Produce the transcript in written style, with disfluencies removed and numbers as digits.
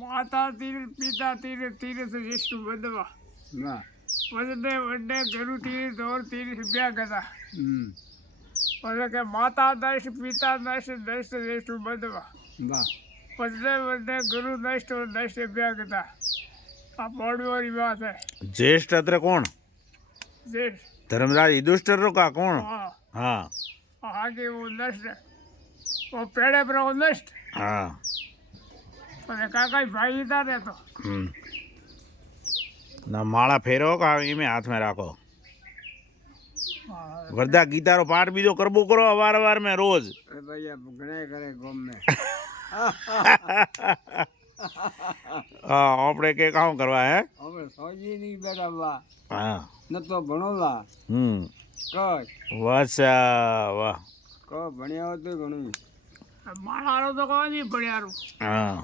માતા તીર્થ પિતા તીર્થ તીર્થ વિષ્ણુ બધવા વડે વડે ગુરુ તીર્થ ઓર તીર્થ ब्याह હતા પછી કે માતા દશ પિતા દશ દશ વિષ્ણુ બધવા વડે વડે ગુરુ દશ ઓર દશ ब्याह હતા આ બોડવારી વાત है। ज्येष्ठ अत्र कौन ज्येष्ठ धर्मराज युधिष्ठिर का कौन? हाँ हाँ आगे वो नष्ट वो पेड़े पर वो नष्ट हाँ અને કાકા ભાઈ હતા ને તો ना माला फेरो का इमे हाथ में राखो। वरदा गीता रो पाठ बीजो करबो करो अवार अवार में रोज। अरे भैया घणे करे गोम में हाँ आपने के काम करवा है? હવે સોજી ની બેટા વા हाँ ન તો ભણોલા કઈ वाह वाह કો ભણ્યા હોય તો ઘણું માણારો તો કોઈ નહીં ભણ્યારું हाँ